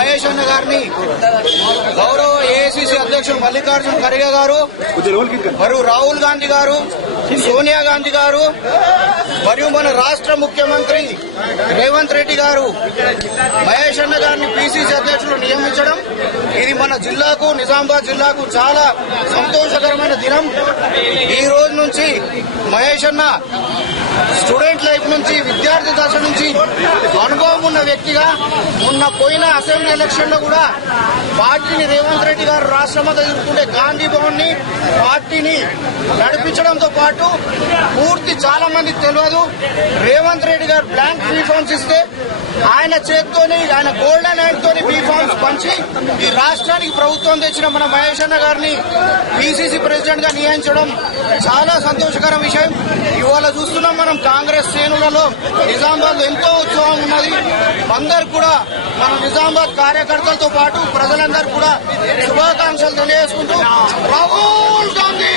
మహేష్ అన్న గారిని గౌరవ ఏఐసిసి అధ్యక్షుడు మల్లికార్జున ఖర్గే గారు, మరియు రాహుల్ గాంధీ గారు, సోనియా గాంధీ గారు, మరియు మన రాష్ట్ర ముఖ్యమంత్రి రేవంత్ రెడ్డి గారు మహేష్ అన్న గారిని పిసిసి అధ్యక్షులు నియమించడం ఇది మన జిల్లాకు, నిజామాబాద్ జిల్లాకు చాలా సంతోషకరమైన దినం. ఈ రోజు నుంచి మహేష్ అన్న స్టూడెంట్ లైఫ్ నుంచి, విద్యార్థి దశ నుంచి అనుభవం ఉన్న వ్యక్తిగా మొన్న పోయిన అసెంబ్లీ ఎలక్షన్ లో కూడా పార్టీని రేవంత్ రెడ్డి గారు రాష్ట్రమంతా ఎదుర్కొంటే గాంధీ భవన్ ని పార్టీని నడిపించడంతో పాటు పూర్తి చాలా మందికి తెలియదు, రేవంత్ రెడ్డి గారు బ్లాంక్ బీ ఫార్మ్స్ ఇస్తే ఆయన చేతితోని, ఆయన గోల్డెన్ హ్యాండ్ తోని బీ ఫార్మ్స్ పంచి ఈ రాష్ట్రానికి ప్రభుత్వం తెచ్చిన మన మహేష్ అన్న గారిని పిసిసి ప్రెసిడెంట్ గా నియమించడం చాలా సంతోషకర విషయం. ఇవాళ చూస్తున్నాం మనం కాంగ్రెస్ శ్రేణులలో నిజామాబాద్ లో ఎంతో ఉత్సవం ఉన్నది. అందరు కూడా మన నిజామాబాద్ కార్యకర్తలతో పాటు ప్రజలందరూ కూడా శుభాకాంక్షలు తెలియజేసుకుంటూ రాహుల్ గాంధీ